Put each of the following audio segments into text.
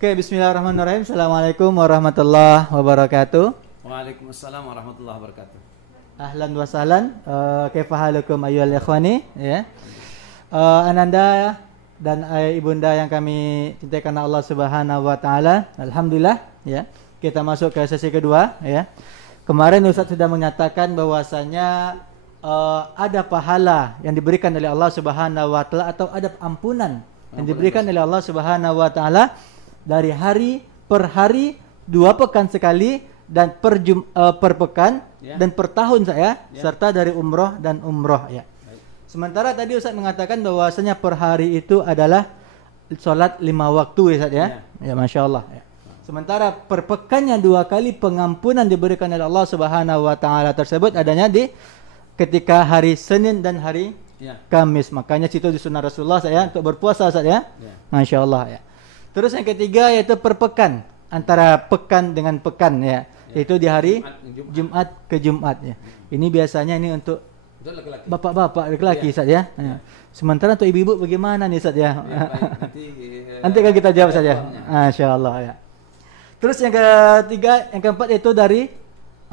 Oke, bismillahirrahmanirrahim. Assalamualaikum warahmatullahi wabarakatuh. Waalaikumsalam warahmatullahi wabarakatuh. Ahlan wa sahlan. Kaifa halukum ayyuhal ikhwani? Ya. Ananda dan ibunda yang kami cintai karena Allah Subhanahu wa taala. Alhamdulillah, ya. Kita masuk ke sesi kedua, ya. Kemarin Ustaz sudah menyatakan bahwasanya ada pahala yang diberikan oleh Allah Subhanahu wa taala atau ada ampunan yang diberikan oleh Allah Subhanahu wa taala dari hari per hari, 2 pekan sekali, dan per pekan dan per tahun serta dari umroh dan umroh, ya. Sementara tadi Ustaz mengatakan bahwasanya per hari itu adalah sholat 5 waktu, Ustaz, ya. Ya, Masya Allah, ya. Sementara per pekannya 2 kali pengampunan diberikan oleh Allah Subhanahu wa taala tersebut adanya di ketika hari Senin dan hari Kamis. Makanya situ di sunnah Rasulullah untuk berpuasa, Ustaz, ya. Masya Allah, ya. Terus yang ketiga yaitu per pekan, antara pekan dengan pekan, ya. Yaitu di hari Jumat ke Jumat, ya. Ini biasanya ini untuk bapak-bapak laki-laki, Ustaz, ya. Sementara untuk ibu-ibu bagaimana nih, Ustaz, ya? Nanti kan kita jawab saja. Masya Allah, ya. Terus yang ketiga, yang keempat itu dari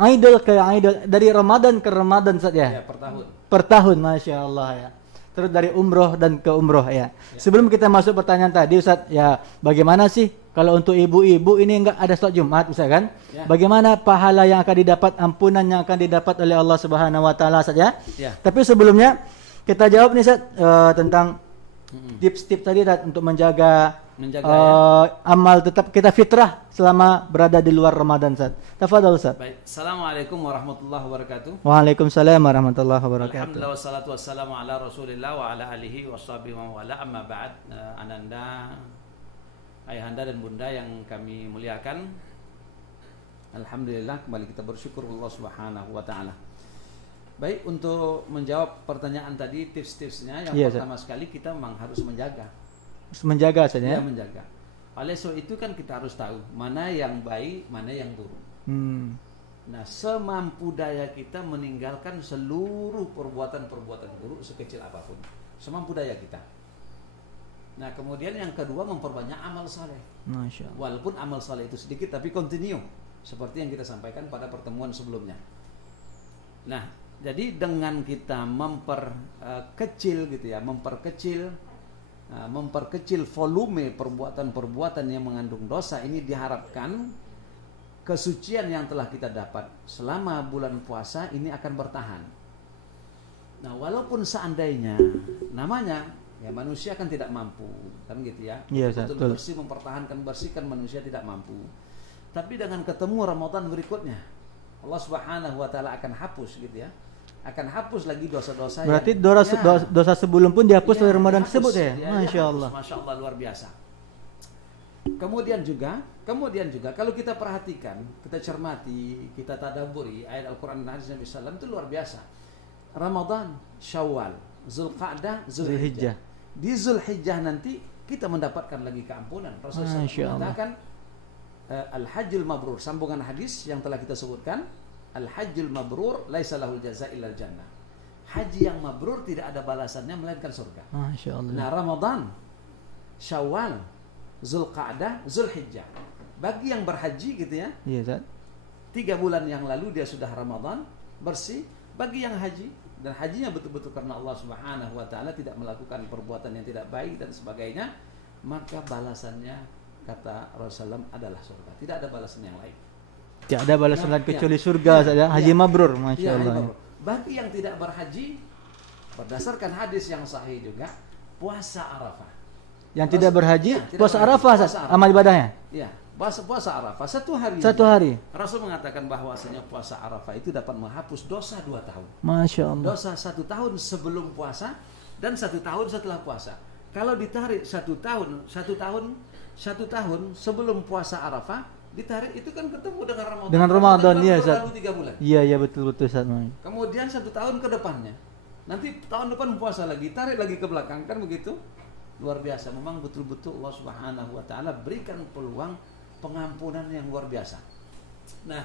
idul ke idul, dari Ramadan ke Ramadan, Ustaz, ya. Per tahun. Per tahun, Masya Allah, ya. Terus dari umroh dan ke umroh, ya. Sebelum kita masuk pertanyaan tadi, Ustaz, ya, bagaimana sih kalau untuk ibu-ibu ini enggak ada sholat Jumat, Ustaz, kan? Bagaimana pahala yang akan didapat, ampunan yang akan didapat oleh Allah Subhanahu wa taala, Ustaz, ya? Tapi sebelumnya kita jawab nih, Ustaz, tentang tips-tips tadi untuk menjaga amal tetap kita fitrah selama berada di luar Ramadan, Ustaz. Tafadhal, Ustaz. Baik. Assalamualaikum warahmatullahi wabarakatuh. Waalaikumsalam warahmatullahi wabarakatuh. Alhamdulillah wassalatu wassalamu ala Rasulillah wa ala alihi washabihi wa wala, amma ba'd. Ananda, ayahanda dan bunda yang kami muliakan. Alhamdulillah, kembali kita bersyukur Allah Subhanahu wa taala. Baik, untuk menjawab pertanyaan tadi, tips-tipsnya yang pertama sekali kita memang harus menjaga. Menjaga saja, ya? Menjaga. Oleh sebab itu kan kita harus tahu mana yang baik, mana yang buruk. Nah, semampu daya kita meninggalkan seluruh perbuatan-perbuatan buruk sekecil apapun. Semampu daya kita. Nah, kemudian yang kedua, memperbanyak amal saleh. Masya Allah. Walaupun amal saleh itu sedikit tapi continue, seperti yang kita sampaikan pada pertemuan sebelumnya. Nah, jadi dengan kita memperkecil gitu ya, memperkecil volume perbuatan-perbuatan yang mengandung dosa ini, diharapkan kesucian yang telah kita dapat selama bulan puasa ini akan bertahan. Nah, walaupun seandainya namanya ya manusia kan tidak mampu, kan gitu ya. Betul bersih, mempertahankan bersih kan manusia tidak mampu. Tapi dengan ketemu Ramadan berikutnya, Allah Subhanahu wa taala akan hapus gitu ya. Akan hapus lagi dosa-dosa. Berarti dosa sebelum pun dihapus oleh Ramadan tersebut, ya. Masya Allah. Masya Allah, luar biasa. Kemudian juga kalau kita perhatikan, kita cermati, kita tadabburi ayat Al-Quran dan hadis Nabi SAW itu luar biasa. Ramadan, Syawal, Zulqa'dah, Zulhijjah. Di Zulhijjah nanti kita mendapatkan lagi keampunan. Rasulullah SAW mengatakan Al-Hajjul Mabrur, sambungan hadis yang telah kita sebutkan. Al-Hajjul Mabrur laisa lahul jazaa illal jannah. Haji yang mabrur tidak ada balasannya melainkan surga. Masya Allah. Nah, Ramadan, Syawal, Zulqa'dah, Zulhijjah. Bagi yang berhaji gitu ya. Iya, Ustaz. 3 bulan yang lalu dia sudah Ramadan bersih. Bagi yang haji dan hajinya betul-betul karena Allah Subhanahu wa taala, tidak melakukan perbuatan yang tidak baik dan sebagainya, maka balasannya kata Rasulullah adalah surga. Tidak ada balasan yang lain. Tidak ada balasan lain kecuali surga saja. Haji mabrur, Masya Allah. Bagi yang tidak berhaji, berdasarkan hadis yang sahih juga, puasa Arafah. Yang tidak berhaji, puasa Arafah, amal ibadahnya. Iya, puasa Arafah 1 hari. 1 hari. Rasul mengatakan bahwasanya puasa Arafah itu dapat menghapus dosa 2 tahun. Masya Allah. Dosa 1 tahun sebelum puasa dan 1 tahun setelah puasa. Kalau ditarik 1 tahun sebelum puasa Arafah, ditarik itu kan ketemu dengan Ramadan. Dengan Ramadan, iya, Ustaz. 3 bulan. Iya, betul Ustaz. Kemudian 1 tahun ke depannya. Nanti tahun depan puasa lagi, tarik lagi ke belakang, kan begitu? Luar biasa. Memang betul-betul Allah Subhanahu wa taala berikan peluang pengampunan yang luar biasa. Nah,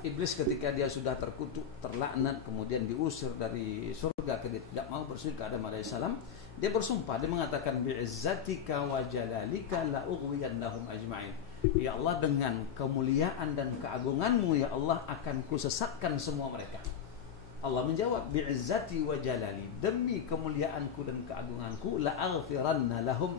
iblis ketika dia sudah terkutuk, terlaknat, kemudian diusir dari surga, dia tidak mau bersyukur ke Adam alaihissalam, Dia bersumpah, dia mengatakan bi'izzatika wa jalalika la ughwiyannahum ajma'in. Ya Allah, dengan kemuliaan dan keagunganmu ya Allah akan kusesatkan semua mereka. Allah menjawab bi'izzati wa jalali, demi kemuliaanku dan keagunganku la aghfiranna lahum.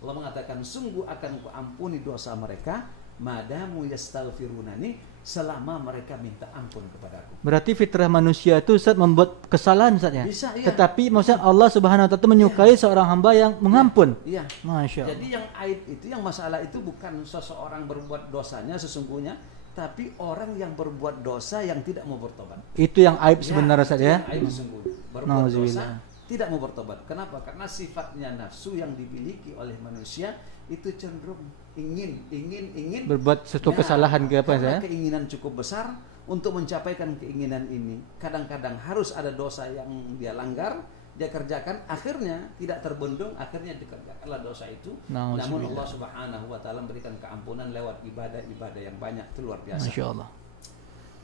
Allah mengatakan sungguh akan kuampuni dosa mereka madamu yastaghfirunani, selama mereka minta ampun kepadaku. Berarti fitrah manusia itu Ustaz membuat kesalahan Ustaz ya? Bisa, ya. Tetapi maksudnya Allah Subhanahu wa taala menyukai seorang hamba yang mengampun. Iya. Masya Allah. Jadi yang aib itu, yang masalah itu bukan seseorang berbuat dosanya sesungguhnya, tapi orang yang berbuat dosa yang tidak mau bertobat. Itu yang aib sebenarnya Ustaz ya? Yang aib sesungguhnya. Berbuat dosa tidak mau bertobat. Kenapa? Karena sifatnya nafsu yang dimiliki oleh manusia itu cenderung ingin berbuat sesuatu kesalahan ke apa karena saya? keinginan cukup besar untuk mencapaikan keinginan ini. Kadang-kadang harus ada dosa yang dia langgar, dia kerjakan, akhirnya tidak terbendung, akhirnya dikerjakanlah dosa itu. Namun Allah Subhanahu wa taala memberikan keampunan lewat ibadah-ibadah yang banyak, itu luar biasa. Masya Allah.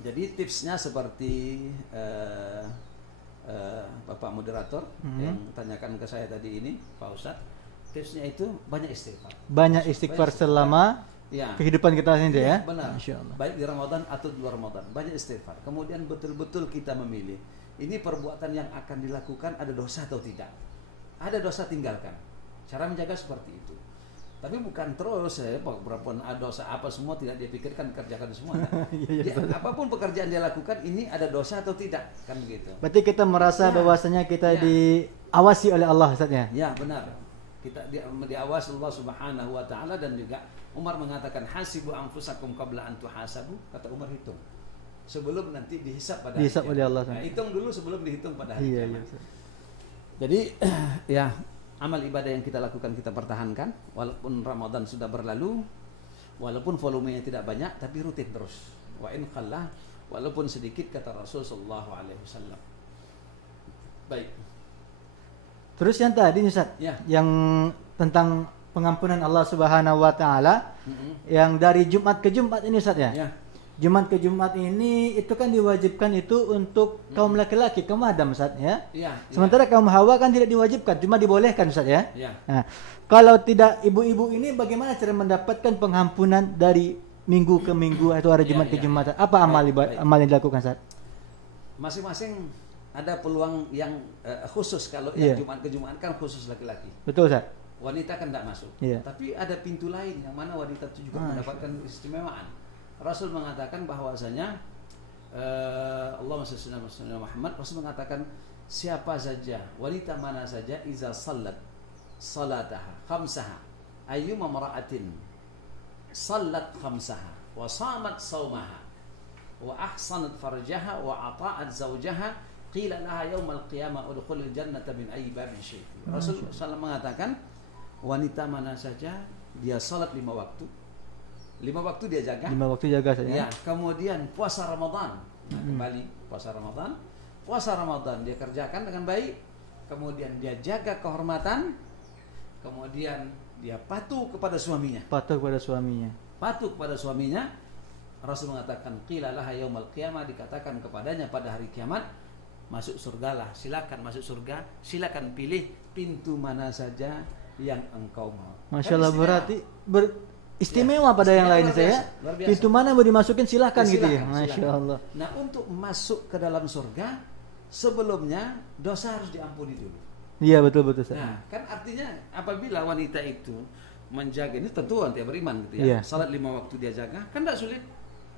Jadi tipsnya seperti Bapak moderator yang tanyakan ke saya tadi ini, Pak Ustadz, tipsnya itu banyak istighfar. Banyak istighfar selama kehidupan kita ini ya. Benar. Baik di Ramadan atau di luar Ramadan, banyak istighfar. Kemudian betul-betul kita memilih. Ini perbuatan yang akan dilakukan ada dosa atau tidak. Ada dosa, tinggalkan. Cara menjaga seperti itu. Tapi bukan terus berapapun dosa apa semua tidak dia pikirkan, kerjakan semua. Apapun pekerjaan dia lakukan, ini ada dosa atau tidak, kan begitu. Berarti kita merasa bahwasanya kita diawasi oleh Allah Ustaz ya? Ya, benar. Kita diawasi Allah Subhanahu wa taala, dan juga Umar mengatakan hasibu anfusakum qabla an tuhasabu. Kata Umar, hitung sebelum nanti dihisab pada dihisab oleh Allah. Nah, hitung dulu sebelum dihitung pada hari kiamat. Iya. Jadi ya, amal ibadah yang kita lakukan kita pertahankan walaupun Ramadan sudah berlalu, walaupun volumenya tidak banyak, tapi rutin terus. Wa in khalla, walaupun sedikit, kata Rasul sallallahu alaihi wasallam. Baik. Terus yang tadi Ustaz, yang tentang pengampunan Allah Subhanahu wa taala, yang dari Jumat ke Jumat ini Ustaz ya? Jumat ke Jumat ini itu kan diwajibkan itu untuk kaum laki-laki, kaum Adam Ustaz ya. Sementara kaum Hawa kan tidak diwajibkan, cuma dibolehkan Ustaz ya. Nah, kalau tidak ibu-ibu ini bagaimana cara mendapatkan pengampunan dari minggu ke minggu atau hari Jumat ke Jumat? Apa amal yang dilakukan Ustaz? Masing-masing ada peluang yang khusus. Kalau yang Jumat ke Jumat kan khusus laki-laki. Betul Ustaz. Wanita kan tidak masuk. Tapi ada pintu lain yang mana wanita itu juga mendapatkan istimewaan. Rasul mengatakan bahwasanya Allahumma shalli ala Sayyidina Muhammad, Rasul mengatakan siapa saja, wanita mana saja, iza sallat salataha khamsaha, ayyuma mar'atin sallat khamsaha wa samat sawmaha wa ahsanat farjaha wa ata'at zawjaha, qila laha yaumal qiyamah udkhulil jannata min ayyi babin syi'ti. Rasul sallallahu mengatakan wanita mana saja dia salat 5 waktu. 5 waktu dia jaga. 5 waktu jaga saja. Ya, kemudian puasa Ramadan. Nah, kembali puasa Ramadan. Puasa Ramadan dia kerjakan dengan baik. Kemudian dia jaga kehormatan. Kemudian dia patuh kepada suaminya. Patuh kepada suaminya. Rasul mengatakan qila laha yaumal qiyamah, dikatakan kepadanya pada hari kiamat, masuk surgalah, silakan masuk surga, silakan pilih pintu mana saja yang engkau mau. Masya Allah, berarti istimewa pada yang lain saya. Pintu mana mau dimasukin silahkan gitu ya. Masya Allah. Nah, untuk masuk ke dalam surga sebelumnya dosa harus diampuni dulu. Iya, betul. Nah, kan artinya apabila wanita itu menjaga, ini tentu wanita beriman gitu ya. Salat 5 waktu dia jaga, kan tidak sulit.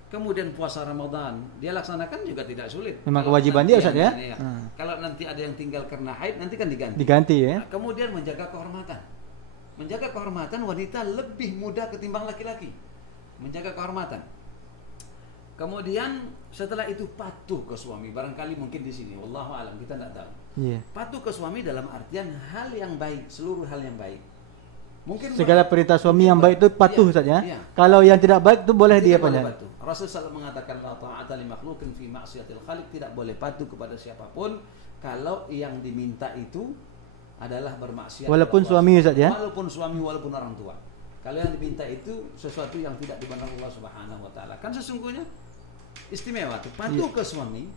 Kemudian puasa Ramadan dia laksanakan juga tidak sulit. Memang kewajiban dia Ustaz ya. Kalau nanti ada yang tinggal karena haid, nanti kan diganti ya. Nah, kemudian menjaga kehormatan. Menjaga kehormatan wanita lebih mudah ketimbang laki-laki. Menjaga kehormatan. Kemudian setelah itu patuh ke suami. Barangkali mungkin di sini, wallahu alam, kita tidak tahu. Patuh ke suami dalam artian hal yang baik, seluruh hal yang baik. Mungkin segala perintah suami yang baik itu patuh saja. Kalau yang tidak baik itu boleh dia patuh. Rasulullah mengatakan la ta'ata li makhluqin fi ma'siyatil khaliq, tidak boleh patuh kepada siapapun kalau yang diminta itu adalah bermaksiat, walaupun suami Ustaz ya, walaupun suami, walaupun orang tua. Kalau yang diminta itu sesuatu yang tidak dibenarkan Allah Subhanahu wa taala, kan sesungguhnya istimewa tuh patuh ke suami,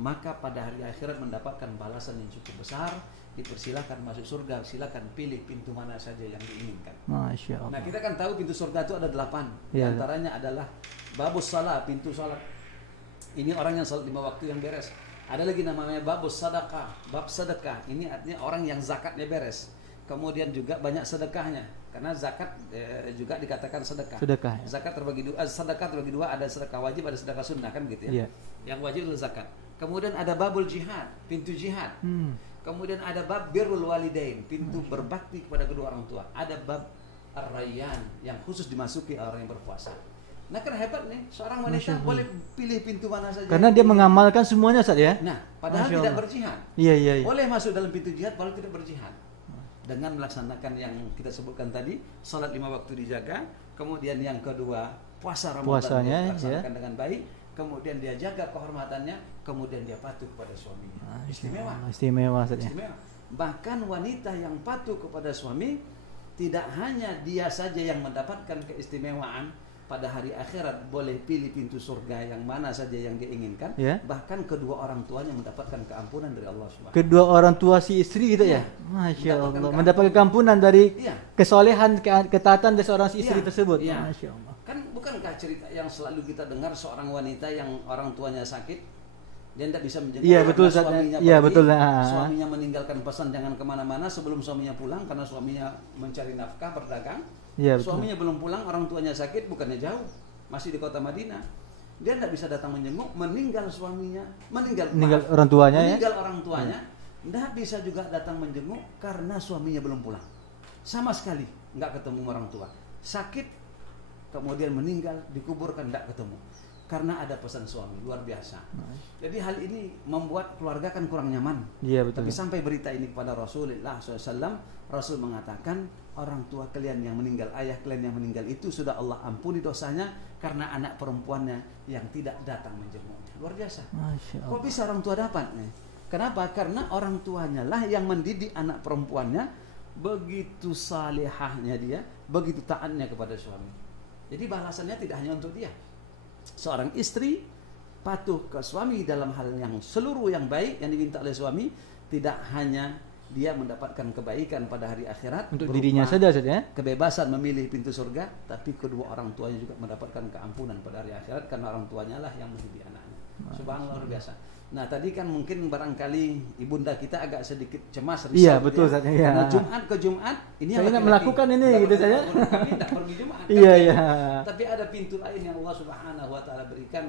maka pada hari akhirat mendapatkan balasan yang cukup besar, dipersilakan masuk surga, silakan pilih pintu mana saja yang diinginkan. Masya Allah. Nah, kita kan tahu pintu surga itu ada 8. Di Ya. antaranya adalah babus salat, pintu salat. Ini orang yang salat 5 waktu yang beres. Ada lagi namanya babus sadaqah, bab sedekah. Ini artinya orang yang zakatnya beres. Kemudian juga banyak sedekahnya. Karena zakat juga dikatakan sedekah. Sedekah. Ya. Zakat terbagi dua, sedekah terbagi dua, ada sedekah wajib, ada sedekah sunnah, kan gitu ya. Iya. Yang wajib adalah zakat. Kemudian ada babul jihad, pintu jihad. Kemudian ada bab birrul walidain, pintu berbakti kepada kedua orang tua. Ada bab ar-rayyan yang khusus dimasuki orang yang berpuasa. Nah, kan hebat nih, seorang wanita boleh pilih pintu mana saja. Karena dia mengamalkan semuanya, Ustaz ya. Nah, padahal Masya tidak Allah. berjihad. Iya, iya, iya. Boleh masuk dalam pintu jihad, padahal tidak berjihad. Dengan melaksanakan yang kita sebutkan tadi, salat 5 waktu dijaga, kemudian yang kedua puasa Ramadan Puasanya, dia laksanakan ya. dengan baik, kemudian dia jaga kehormatannya, kemudian dia patuh kepada suaminya. Istimewa. Istimewa, Ustaz ya. Istimewa. Bahkan wanita yang patuh kepada suami, tidak hanya dia saja yang mendapatkan keistimewaan pada hari akhirat, boleh pilih pintu surga yang mana saja yang dia inginkan, Ya. bahkan kedua orang tuanya mendapatkan keampunan dari Allah Subhanahu. Kedua orang tua si istri gitu ya. Iya. Masya Mendapatkan Allah. Mendapatkan keampunan dari Iya. kesolehan, ketaatan dari seorang si istri Iya. tersebut. Iya. Masya Allah. Kan bukankah cerita yang selalu kita dengar seorang wanita yang orang tuanya sakit, dia tidak bisa menjenguk, Iya, betul, karena Ustaz. suaminya Iya, pergi, betul. suaminya meninggalkan pesan jangan kemana-mana sebelum suaminya pulang, karena suaminya mencari nafkah berdagang. Iya, betul. Suaminya belum pulang, orang tuanya sakit, bukannya jauh, masih di kota Madinah. Dia tidak bisa datang menjenguk, meninggal suaminya, meninggal orang tuanya ya. meninggal orang tuanya, tidak bisa juga datang menjenguk karena suaminya belum pulang. Sama sekali nggak ketemu orang tua. Sakit, kemudian meninggal, dikuburkan, tidak ketemu. Karena ada pesan suami, luar biasa. Jadi hal ini membuat keluarga kan kurang nyaman. Iya, betul. Tapi sampai berita ini kepada Rasulullah SAW, Rasul mengatakan orang tua kalian yang meninggal, ayah kalian yang meninggal itu sudah Allah ampuni dosanya karena anak perempuannya yang tidak datang menjenguknya. Luar biasa. Masya Allah. Kok bisa orang tua dapat nih? Kenapa? Karena orang tuanya lah yang mendidik anak perempuannya, begitu salihahnya dia, begitu taatnya kepada suami. Jadi balasannya tidak hanya untuk dia. Seorang istri patuh ke suami dalam hal yang seluruh yang baik yang diminta oleh suami, tidak hanya dia mendapatkan kebaikan pada hari akhirat Untuk berupa dirinya saja, Ustaz ya. kebebasan memilih pintu surga, tapi kedua orang tuanya juga mendapatkan keampunan pada hari akhirat karena orang tuanya lah yang mendidik anaknya. Subhanallah, luar biasa. Nah, tadi kan mungkin barangkali ibunda kita agak sedikit cemas, risau. Iya, betul, Ustaz. Iya. Karena Jumat ke Jumat ini Saya yang nak laki-laki melakukan ini, tidak gitu saya. kami tidak pergi Jumat. kan? Iya, iya. Tapi ada pintu lain yang Allah Subhanahu wa taala berikan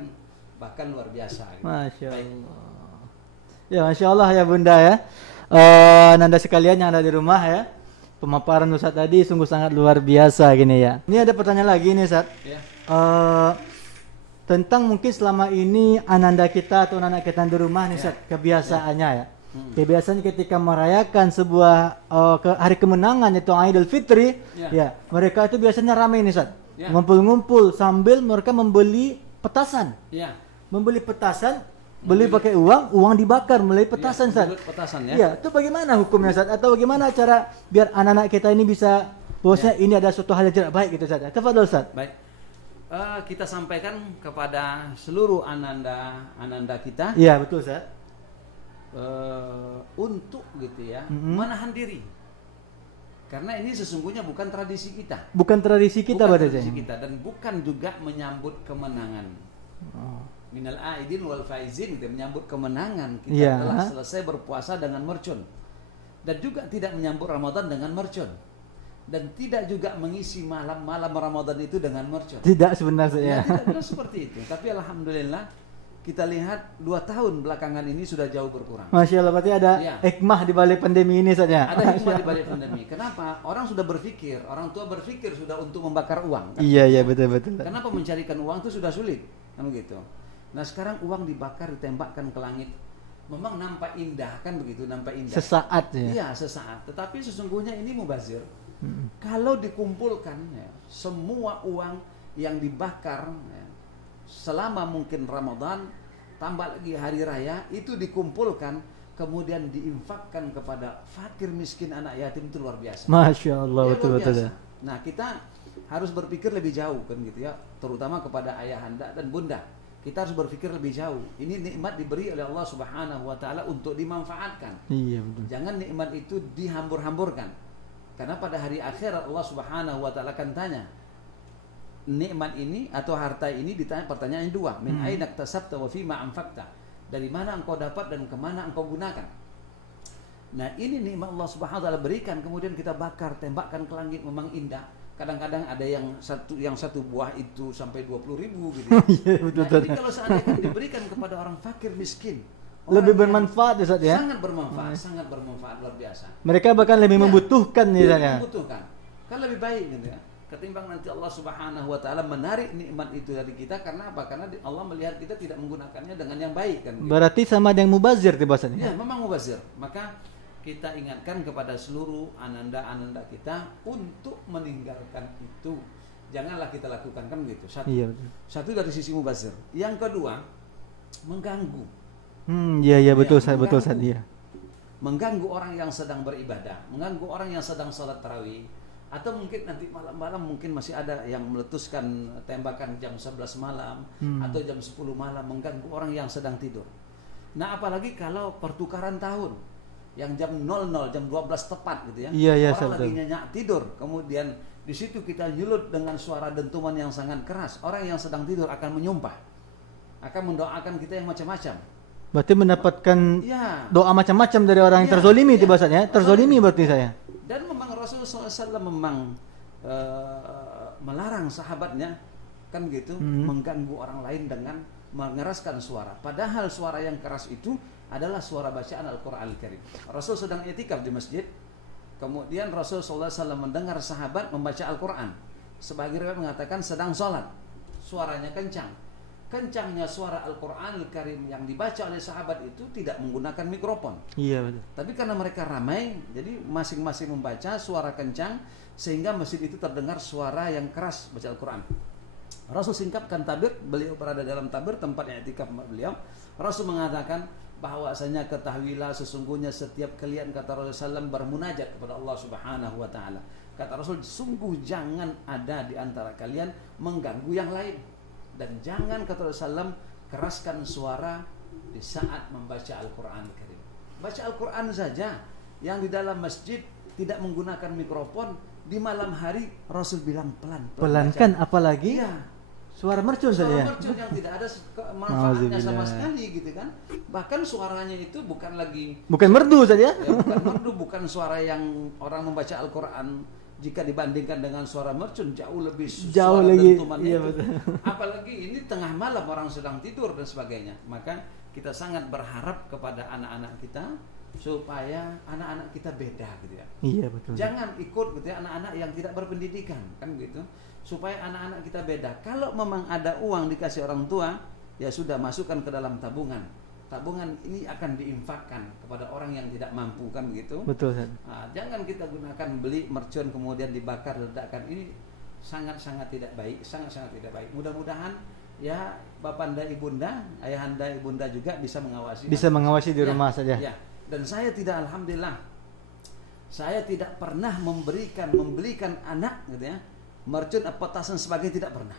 bahkan luar biasa. gitu. Masya Baik. Allah. Ya, Masya Allah ya Bunda ya. Nanda sekalian yang ada di rumah ya. Pemaparan Ustaz tadi sungguh sangat luar biasa gini ya. Ini ada pertanyaan lagi nih Ustaz. Ya. Tentang mungkin selama ini ananda kita atau anak kita di rumah nih Ustaz, kebiasaannya ya. Kebiasaan ketika merayakan sebuah hari kemenangan yaitu Idul Fitri, ya, mereka itu biasanya ramai nih Ustaz. Ya. Ngumpul-ngumpul sambil mereka membeli petasan. Ya. Membeli petasan, beli pakai uang dibakar melalui petasan Ustaz. Petasan ya. Iya, itu bagaimana hukumnya Ustaz? Atau bagaimana cara biar anak-anak kita ini bisa bahwasanya ini ada suatu hal yang tidak baik gitu Ustaz. Tafadhol Ustaz. Baik. Kita sampaikan kepada seluruh ananda kita Iya, betul Ustaz. untuk gitu ya, menahan diri. Karena ini sesungguhnya bukan tradisi kita. Bukan tradisi kita Bukan berarti. tradisi kita dan bukan juga menyambut kemenangan. Minal aidin wal faizin, gitu, menyambut kemenangan kita Iya. telah selesai berpuasa dengan mercon. Dan juga tidak menyambut Ramadan dengan mercon. Dan tidak juga mengisi malam-malam Ramadan itu dengan mercon. Tidak sebenarnya ya. Tidak benar seperti itu. Tapi alhamdulillah kita lihat 2 tahun belakangan ini sudah jauh berkurang. Masya Allah, berarti ada Iya. hikmah di balik pandemi ini saja. Ada hikmah di balik pandemi. Kenapa? Orang sudah berpikir, orang tua berpikir sudah untuk membakar uang. Kan? Iya, iya, betul. Kenapa mencarikan uang itu sudah sulit? Kan begitu. Nah, sekarang uang dibakar, ditembakkan ke langit. Memang nampak indah, kan begitu, nampak indah. Sesaat ya. Iya, sesaat. Tetapi sesungguhnya ini mubazir. Kalau dikumpulkan ya, semua uang yang dibakar ya, selama mungkin Ramadan, tambah lagi hari raya, itu dikumpulkan, kemudian diinfakkan kepada fakir miskin anak yatim, itu luar biasa. Masya Allah, Ya, betul. luar biasa. Nah, kita harus berpikir lebih jauh kan gitu ya, terutama kepada ayahanda dan bunda. Kita harus berpikir lebih jauh. Ini nikmat diberi oleh Allah Subhanahu wa taala untuk dimanfaatkan. Iya betul. Jangan nikmat itu dihambur-hamburkan. Karena pada hari akhirat Allah Subhanahu wa taala akan tanya, nikmat ini atau harta ini ditanya pertanyaan dua, min aina iktasabta wa fima anfaqta. Dari mana engkau dapat dan kemana engkau gunakan. Nah, ini nikmat Allah Subhanahu wa taala berikan, kemudian kita bakar, tembakkan ke langit, memang indah. Kadang-kadang ada yang satu buah itu sampai 20.000 gitu. Iya betul. Nah, ini kalau seandainya diberikan kepada orang fakir miskin, Lebih bermanfaat ya Ustaz ya. sangat bermanfaat, sangat bermanfaat luar biasa. Mereka bahkan lebih membutuhkan nih Ustaz ya. Membutuhkan. Kan lebih baik gitu ya. Ketimbang nanti Allah Subhanahu wa taala menarik nikmat itu dari kita, karena apa? Karena Allah melihat kita tidak menggunakannya dengan yang baik kan. Gitu. Berarti sama dengan mubazir tuh bahasanya. Ya, memang mubazir. Maka kita ingatkan kepada seluruh ananda-ananda kita untuk meninggalkan itu. Janganlah kita lakukan kan gitu. Satu. Iya betul. Satu dari sisi mubazir. Yang kedua, mengganggu. Iya betul Ya, Ustaz, betul Ustaz iya. Mengganggu orang yang sedang beribadah, mengganggu orang yang sedang salat tarawih, atau mungkin nanti malam-malam mungkin masih ada yang meletuskan tembakan jam 11 malam atau jam 10 malam, mengganggu orang yang sedang tidur. Nah, apalagi kalau pertukaran tahun yang jam 00, jam 12 tepat gitu ya. Iya, orang lagi betul. nyenyak tidur, kemudian di situ kita nyulut dengan suara dentuman yang sangat keras. Orang yang sedang tidur akan menyumpah, akan mendoakan kita yang macam-macam. Berarti mendapatkan Ya. doa macam-macam dari orang yang Ya, terzolimi ya. itu bahasanya. Terzolimi berarti saya. Dan memang Rasulullah SAW memang melarang sahabatnya kan gitu, mengganggu orang lain dengan mengeraskan suara. Padahal suara yang keras itu adalah suara bacaan Al-Quran Al-Karim. Rasul sedang i'tikaf di masjid, kemudian Rasulullah SAW mendengar sahabat membaca Al-Quran. Sebagai riwayat mengatakan sedang sholat, suaranya kencang. Kencangnya suara Al-Quran Al-Karim yang dibaca oleh sahabat itu tidak menggunakan mikrofon. Iya betul. Tapi karena mereka ramai, jadi masing-masing membaca suara kencang, sehingga masjid itu terdengar suara yang keras baca Al-Quran. Rasul singkapkan tabir, beliau berada dalam tabir tempatnya i'tikaf beliau. Rasul mengatakan bahwasanya ketahuilah sesungguhnya setiap kalian, kata Rasulullah SAW, bermunajat kepada Allah Subhanahu wa taala. Kata Rasul, sungguh jangan ada di antara kalian mengganggu yang lain, dan jangan, kata Rasulullah SAW, keraskan suara di saat membaca Al-Quran Al-Karim. Baca Al-Quran saja yang di dalam masjid tidak menggunakan mikrofon, di malam hari Rasul bilang Pelankan apalagi iya, suara mercun saja. suara Ya? mercun yang tidak ada manfaatnya sama sekali gitu kan. Bahkan suaranya itu bukan lagi, Bukan merdu saja. ya, bukan merdu, bukan suara yang orang membaca Al-Quran. Jika dibandingkan dengan suara mercun jauh lebih Jauh suara lagi, dentumannya iya, itu. betul. Apalagi ini tengah malam orang sedang tidur dan sebagainya. Maka kita sangat berharap kepada anak-anak kita supaya anak-anak kita beda gitu ya. Iya betul. Jangan ikut gitu ya anak-anak yang tidak berpendidikan kan gitu. Supaya anak-anak kita beda. Kalau memang ada uang dikasih orang tua, ya sudah masukkan ke dalam tabungan. Tabungan ini akan diinfakkan kepada orang yang tidak mampu kan begitu. Betul Ustaz. Nah, jangan kita gunakan beli mercon kemudian dibakar ledakan, ini sangat-sangat tidak baik, sangat-sangat tidak baik. Mudah-mudahan ya Bapanda Ibunda, Ayahanda Ibunda juga bisa mengawasi. Bisa mengawasi di Ya, rumah saja. Ya. Dan saya tidak, alhamdulillah, saya tidak pernah membelikan anak gitu ya, mercon petasan sebagai, tidak pernah.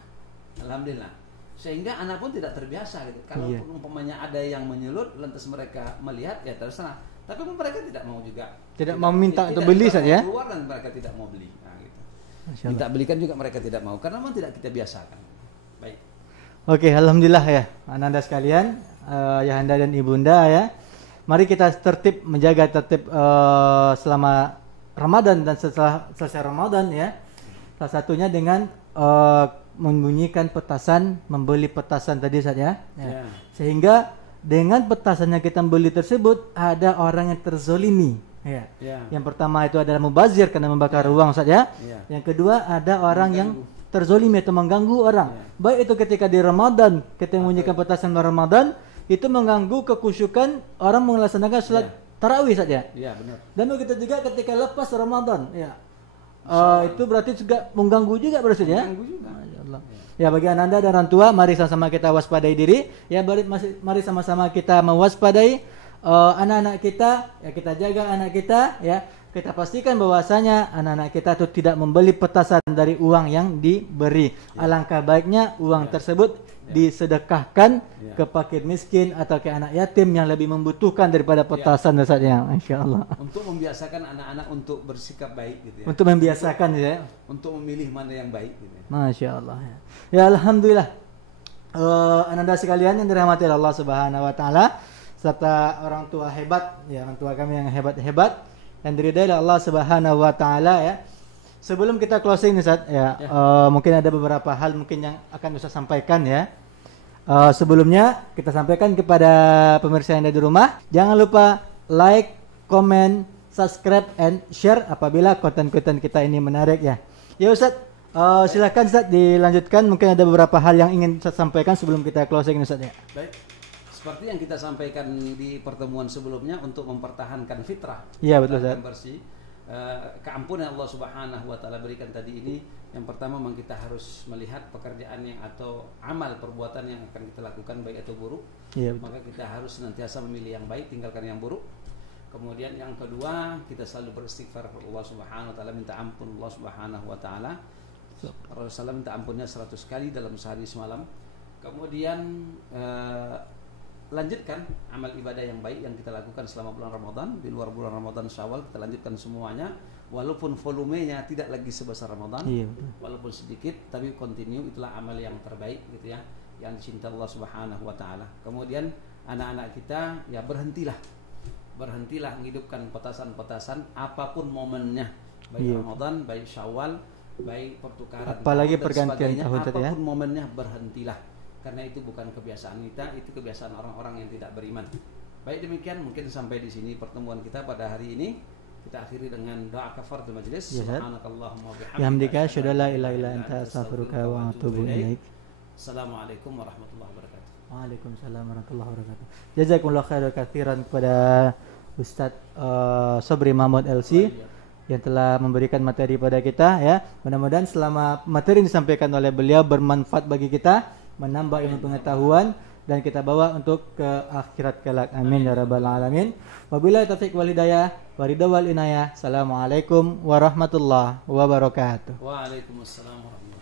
Alhamdulillah. Sehingga anak pun tidak terbiasa gitu. Kalau Iya. umpamanya ada yang menyulut, lantas mereka melihat, ya terserah. Tapi mereka tidak mau juga. Tidak mau minta untuk beli tidak saja. mau keluar dan mereka tidak mau beli. Nah, gitu. Masya Minta Allah. belikan juga mereka tidak mau karena memang tidak kita biasakan. Baik. Oke, alhamdulillah ya, ananda sekalian, Ayahanda dan Ibunda ya. Mari kita tertib, menjaga tertib selama Ramadan dan setelah selesai Ramadan ya. Salah satunya dengan membunyikan petasan, membeli petasan tadi saja ya. Ya. Sehingga dengan petasan yang kita beli tersebut ada orang yang terzolimi ya. Ya. Yang pertama itu adalah mubazir karena membakar uang saja. Ya. Yang kedua ada orang yang Mengganggu. terzolimi atau mengganggu orang. Ya. Baik itu ketika di Ramadan, kita membunyikan petasan Ramadan, itu mengganggu kekhusyukan orang melaksanakan sholat Ya. tarawih saja. Iya, benar. Dan begitu juga ketika lepas Ramadan, ya. Itu berarti juga mengganggu juga berarti ya. Mengganggu juga. Masya Allah. Ya, bagi Anda dan orang tua, mari sama-sama kita waspadai diri. Ya, mari sama-sama kita mewaspadai anak-anak kita. Ya, kita jaga anak kita. Ya, kita pastikan bahwasanya anak-anak kita itu tidak membeli petasan dari uang yang diberi. Alangkah baiknya uang tersebut disedekahkan ke fakir miskin atau ke anak yatim yang lebih membutuhkan daripada petasan Ustaznya. Insyaallah. Untuk membiasakan anak-anak untuk bersikap baik gitu ya. Untuk membiasakan ya. Untuk memilih mana yang baik gitu ya. Masya Allah. Ya alhamdulillah. Ananda sekalian yang dirahmati Allah Subhanahu Wa Taala, serta orang tua hebat, ya orang tua kami yang hebat-hebat yang diridai oleh Allah Subhanahu Wa Taala ya. Sebelum kita closing Ustaz ya, mungkin ada beberapa hal mungkin yang akan Ustaz sampaikan ya. Sebelumnya kita sampaikan kepada pemirsa yang ada di rumah, jangan lupa like, comment, subscribe, and share apabila konten-konten kita ini menarik ya. Ya Ustaz, silakan Ustaz dilanjutkan, mungkin ada beberapa hal yang ingin Ustaz sampaikan sebelum kita closing Ustaz ya. Baik. Seperti yang kita sampaikan di pertemuan sebelumnya, untuk mempertahankan fitrah. Iya betul Ustaz. Bersih. Keampunan Allah Subhanahu Wa Taala berikan tadi ini, yang pertama memang kita harus melihat pekerjaan yang atau amal perbuatan yang akan kita lakukan baik atau buruk. Iya, maka kita harus senantiasa memilih yang baik, tinggalkan yang buruk. Kemudian yang kedua, kita selalu beristighfar kepada Allah Subhanahu Wa Taala, minta ampun Allah Subhanahu Wa Taala. Rasulullah minta ampunnya 100 kali dalam sehari semalam. Kemudian lanjutkan amal ibadah yang baik yang kita lakukan selama bulan Ramadan. Di luar bulan Ramadan Syawal kita lanjutkan semuanya, walaupun volumenya tidak lagi sebesar Ramadan, walaupun sedikit, tapi continue, itulah amal yang terbaik gitu ya, yang dicinta Allah Subhanahu Wa Taala. Kemudian anak-anak kita ya berhentilah menghidupkan petasan-petasan apapun momennya, baik Ramadan, baik Syawal, baik pertukaran apalagi tahun pergantian tahun apapun ya. momennya berhentilah, karena itu bukan kebiasaan kita, itu kebiasaan orang-orang yang tidak beriman. Baik, demikian mungkin sampai di sini pertemuan kita pada hari ini. Kita akhiri dengan doa kafaratul majelis. Subhanakallahumma wa bihamdika asyhadu an la ilaha illa anta astaghfiruka wa atubu ilaik. Assalamualaikum warahmatullahi wabarakatuh. Waalaikumsalam warahmatullahi wabarakatuh. Jazakumullah khairan katsiran kepada Ustaz Sobri Mahmud LC yang telah memberikan materi pada kita ya. Mudah-mudahan selama materi yang disampaikan oleh beliau bermanfaat bagi kita, menambah ilmu pengetahuan dan kita bawa untuk ke akhirat kelak. Amin ya rabbal alamin. Wabillahi taufiq wal hidayah, waridha wal inayah. Assalamualaikum warahmatullahi wabarakatuh. Waalaikumsalam warahmatullahi wabarakatuh.